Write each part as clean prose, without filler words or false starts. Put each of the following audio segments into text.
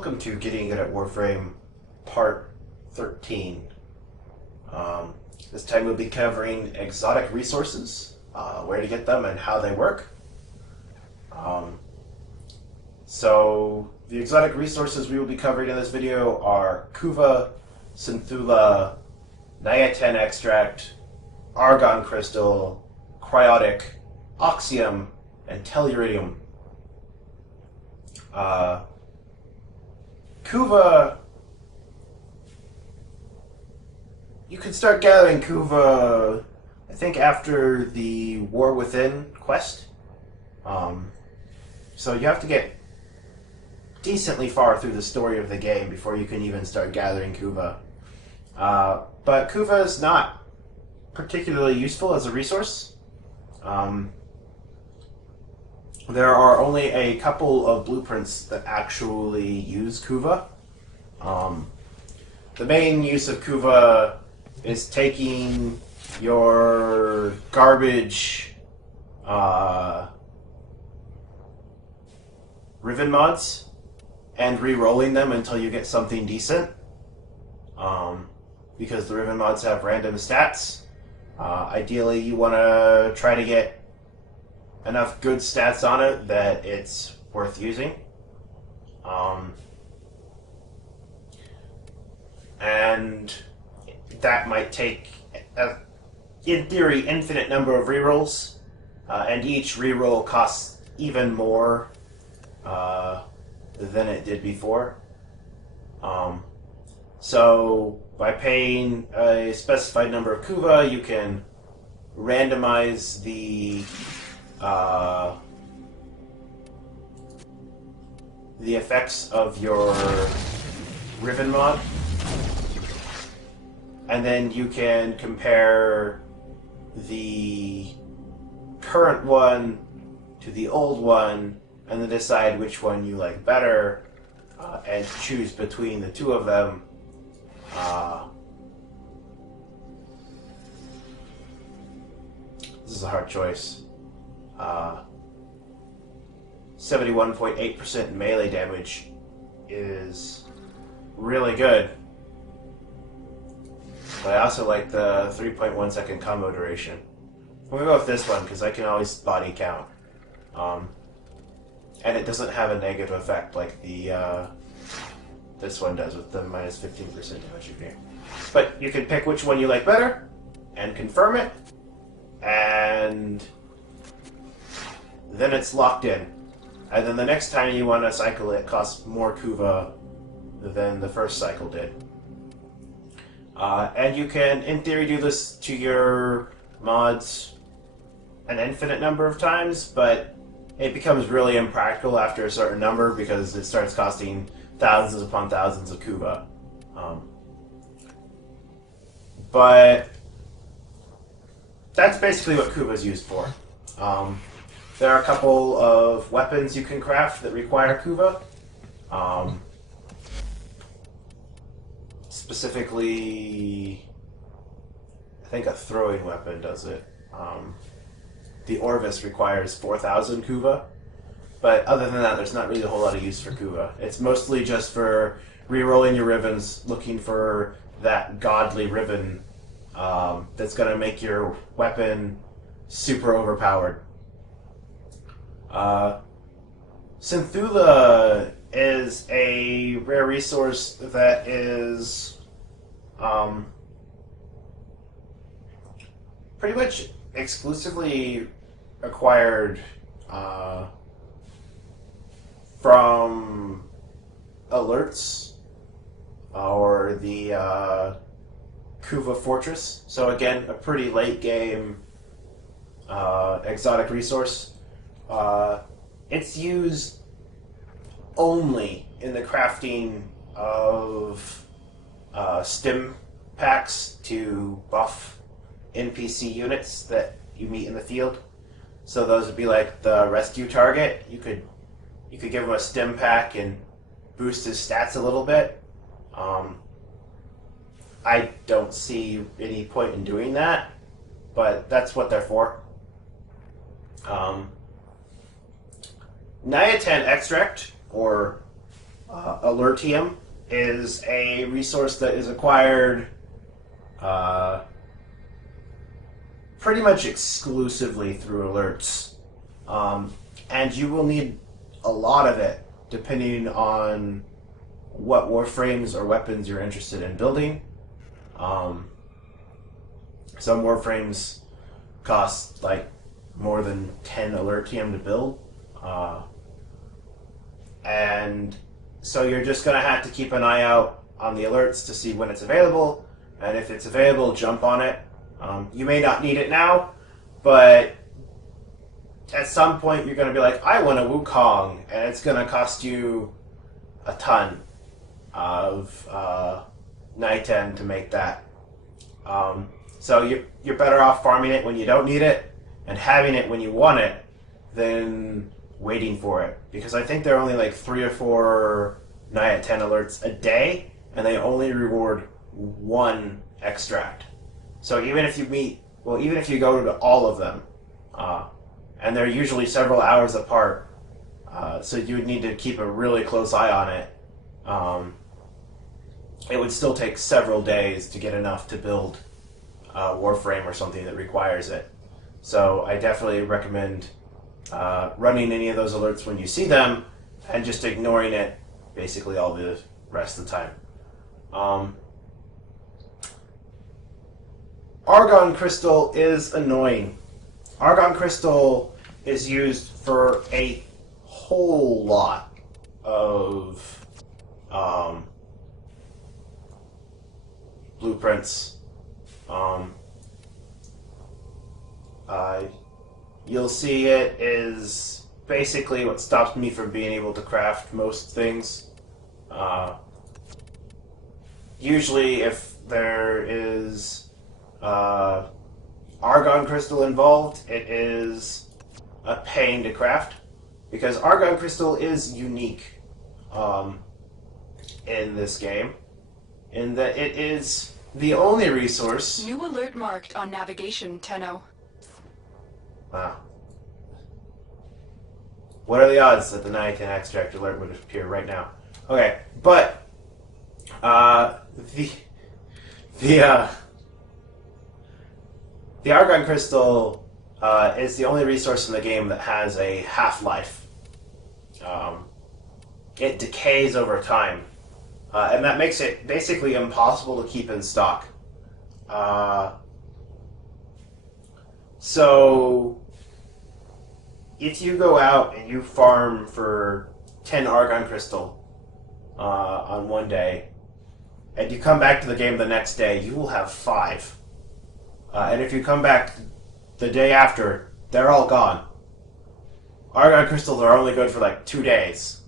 Welcome to Getting Good at Warframe, Part 13. This time we'll be covering exotic resources, where to get them and how they work. So the exotic resources we will be covering in this video are Kuva, Synthula, Nitain extract, Argon crystal, Cryotic, Oxium, and Tellurium. Kuva, you can start gathering Kuva, I think, after the War Within quest. So you have to get decently far through the story of the game before you can even start gathering Kuva. But Kuva is not particularly useful as a resource. There are only a couple of blueprints that actually use Kuva. The main use of Kuva is taking your garbage ribbon mods and re-rolling them until you get something decent. Because the ribbon mods have random stats. Ideally, you want to try to get enough good stats on it that it's worth using. And that might take, in theory, infinite number of rerolls, and each reroll costs even more than it did before. So by paying a specified number of Kuva, you can randomize the effects of your ribbon mod, and then you can compare the current one to the old one, and then decide which one you like better, and choose between the two of them. This is a hard choice. 71.8% melee damage is really good. But I also like the 3.1 second combo duration. I'm going to go with this one because I can always body count. And it doesn't have a negative effect like the this one does with the minus 15% damage you gain. But you can pick which one you like better and confirm it, and then it's locked in. And then the next time you want to cycle it costs more Kuva than the first cycle did. And you can, in theory, do this to your mods an infinite number of times, but it becomes really impractical after a certain number because it starts costing thousands upon thousands of Kuva. But that's basically what Kuva is used for. There are a couple of weapons you can craft that require Kuva. Specifically, I think a throwing weapon does it. The Orvis requires 4,000 Kuva. But other than that, there's not really a whole lot of use for Kuva. It's mostly just for re-rolling your ribbons, looking for that godly ribbon that's going to make your weapon super overpowered. Synthula is a rare resource that is pretty much exclusively acquired from alerts or the Kuva Fortress. So again, a pretty late game exotic resource. It's used only in the crafting of stim packs to buff NPC units that you meet in the field. So those would be like the rescue target. You could give him a stim pack and boost his stats a little bit. I don't see any point in doing that, but that's what they're for. Nitain extract, or Alertium is a resource that is acquired pretty much exclusively through alerts. And you will need a lot of it depending on what warframes or weapons you're interested in building. Some warframes cost like more than 10 alertium to build. And so you're just going to have to keep an eye out on the alerts to see when it's available. And if it's available, jump on it. You may not need it now, but at some point you're going to be like, I want a Wukong, and it's going to cost you a ton of Nitain to make that. So you're better off farming it when you don't need it and having it when you want it than waiting for it. Because I think there are only like 3 or 4 Nitain alerts a day, and they only reward 1 extract. So even if you go to all of them, and they're usually several hours apart, so you would need to keep a really close eye on it. It would still take several days to get enough to build Warframe or something that requires it. So I definitely recommend running any of those alerts when you see them and just ignoring it basically all the rest of the time. Argon crystal is annoying. Argon crystal is used for a whole lot of blueprints. You'll see it is basically what stops me from being able to craft most things. Usually if there is Argon crystal involved, it is a pain to craft, because Argon crystal is unique in this game, in that it is the only resource. New alert marked on navigation, Tenno. Wow. What are the odds that the Nitain extract alert would appear right now? Okay, but the Argon crystal is the only resource in the game that has a half-life. It decays over time, and that makes it basically impossible to keep in stock. So if you go out and you farm for 10 Argon crystal on one day, and you come back to the game the next day, you will have 5. And if you come back the day after, they're all gone. Argon crystals are only good for like 2 days.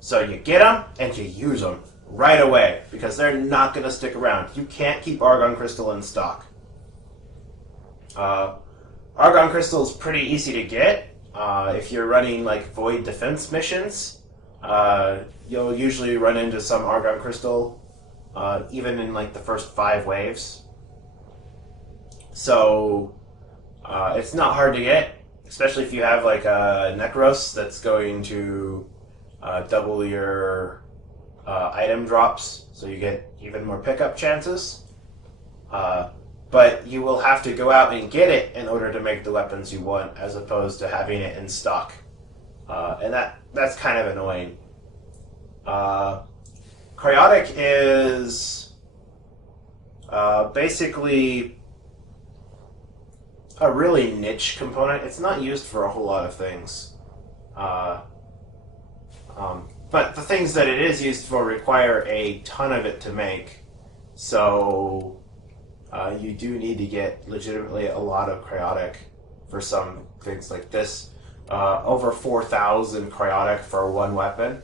So you get them and you use them right away, because they're not going to stick around. You can't keep Argon crystal in stock. Argon crystal is pretty easy to get. If you're running like void defense missions, you'll usually run into some Argon crystal, even in like the first 5 waves. So it's not hard to get, especially if you have like a Necros that's going to double your item drops, so you get even more pickup chances. But you will have to go out and get it in order to make the weapons you want, as opposed to having it in stock. And that's kind of annoying. Cryotic is basically a really niche component. It's not used for a whole lot of things. But the things that it is used for require a ton of it to make. So you do need to get legitimately a lot of cryotic for some things like this. Over 4,000 cryotic for one weapon.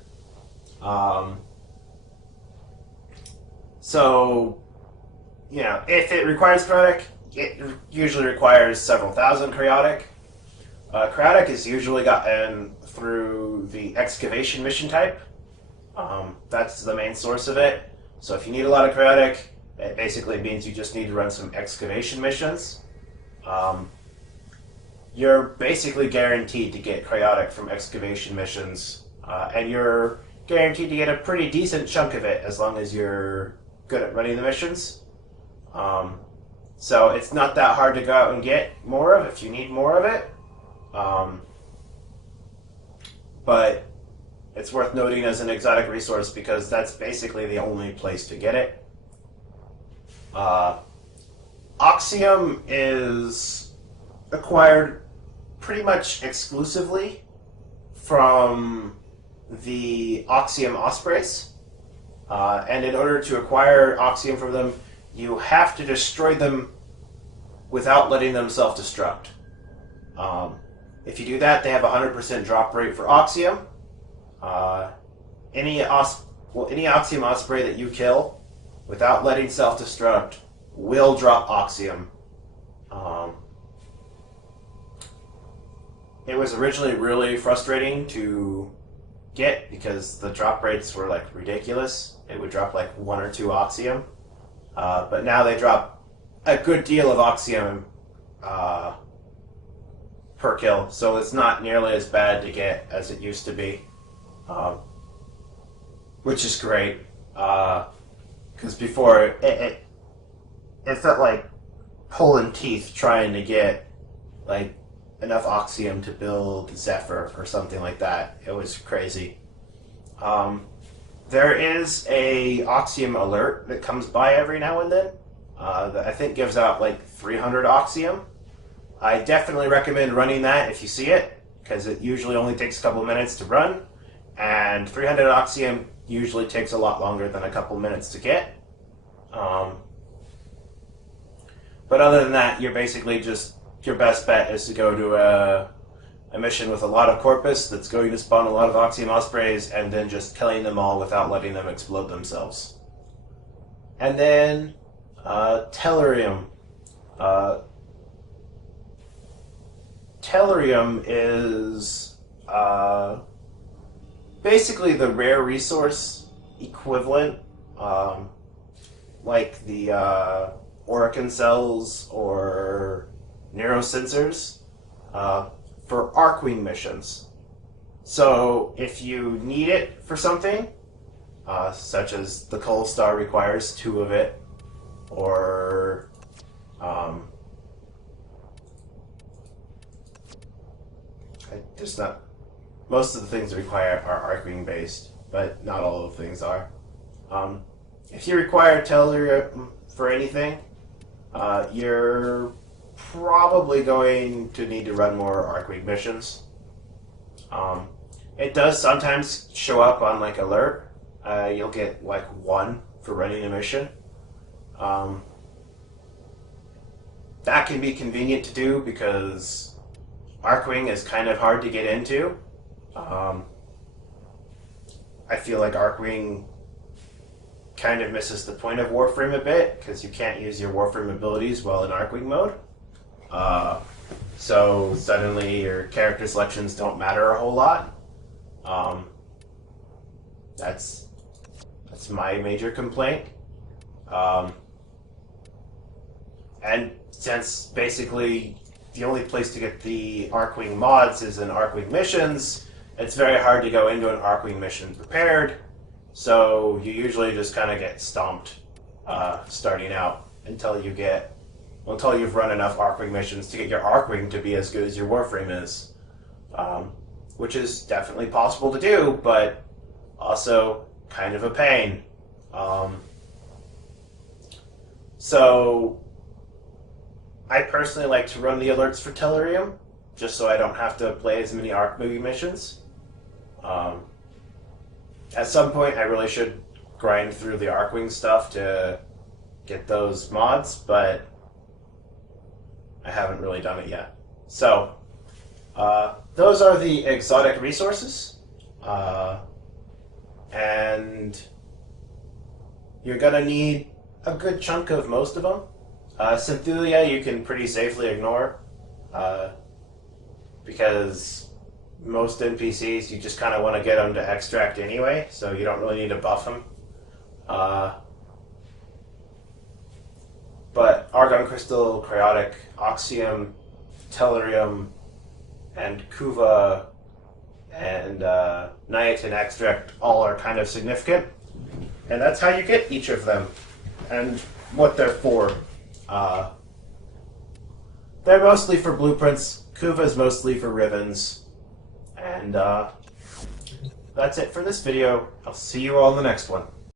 So, you know, if it requires cryotic, it usually requires several thousand cryotic. Cryotic is usually gotten through the excavation mission type. That's the main source of it. So if you need a lot of cryotic, it basically means you just need to run some excavation missions. You're basically guaranteed to get cryotic from excavation missions, and you're guaranteed to get a pretty decent chunk of it as long as you're good at running the missions. So it's not that hard to go out and get more of if you need more of it. But it's worth noting as an exotic resource because that's basically the only place to get it. Oxium is acquired pretty much exclusively from the Oxium ospreys. And in order to acquire Oxium from them, you have to destroy them without letting them self-destruct. If you do that, they have a 100% drop rate for Oxium. Any Oxium osprey that you kill without letting self-destruct will drop Oxium. It was originally really frustrating to get because the drop rates were like ridiculous. It would drop like 1 or 2 Oxium. But now they drop a good deal of Oxium per kill, so it's not nearly as bad to get as it used to be, which is great. Because before it felt like pulling teeth trying to get like enough Oxium to build Zephyr or something like that. It was crazy. There is a Oxium alert that comes by every now and then that I think gives out like 300 Oxium. I definitely recommend running that if you see it, because it usually only takes a couple of minutes to run, and 300 Oxium usually takes a lot longer than a couple minutes to get. But other than that, you're basically just, your best bet is to go to a mission with a lot of Corpus that's going to spawn a lot of Oxium ospreys, and then just killing them all without letting them explode themselves. And then Tellurium. Tellurium is basically the rare resource equivalent, like the Oricon cells or neurosensors for Arcwing missions. So if you need it for something, such as the Coal Star requires 2 of it, or just not. Most of the things that require are Arcwing based, but not all of the things are. If you require Tellurium for anything, you're probably going to need to run more Arcwing missions. It does sometimes show up on like alert. You'll get like 1 for running a mission. That can be convenient to do because Arcwing is kind of hard to get into. I feel like Arcwing kind of misses the point of Warframe a bit because you can't use your Warframe abilities while in Arcwing mode. So suddenly your character selections don't matter a whole lot. That's my major complaint. And since basically the only place to get the Arcwing mods is in Arcwing missions, it's very hard to go into an Arcwing mission prepared, so you usually just kind of get stomped starting out until you've run enough Arcwing missions to get your Arcwing to be as good as your Warframe is, which is definitely possible to do, but also kind of a pain. So I personally like to run the alerts for Tellurium, just so I don't have to play as many Arc movie missions. At some point, I really should grind through the Arcwing stuff to get those mods, but I haven't really done it yet. So, those are the exotic resources, and you're gonna need a good chunk of most of them. Synthula you can pretty safely ignore, because most NPCs you just kind of want to get them to extract anyway, so you don't really need to buff them. But Argon Crystal, Cryotic, Oxium, Tellurium, and Kuva and Nitain extract all are kind of significant. And that's how you get each of them and what they're for. They're mostly for blueprints. Kuva's mostly for ribbons. And that's it for this video. I'll see you all in the next one.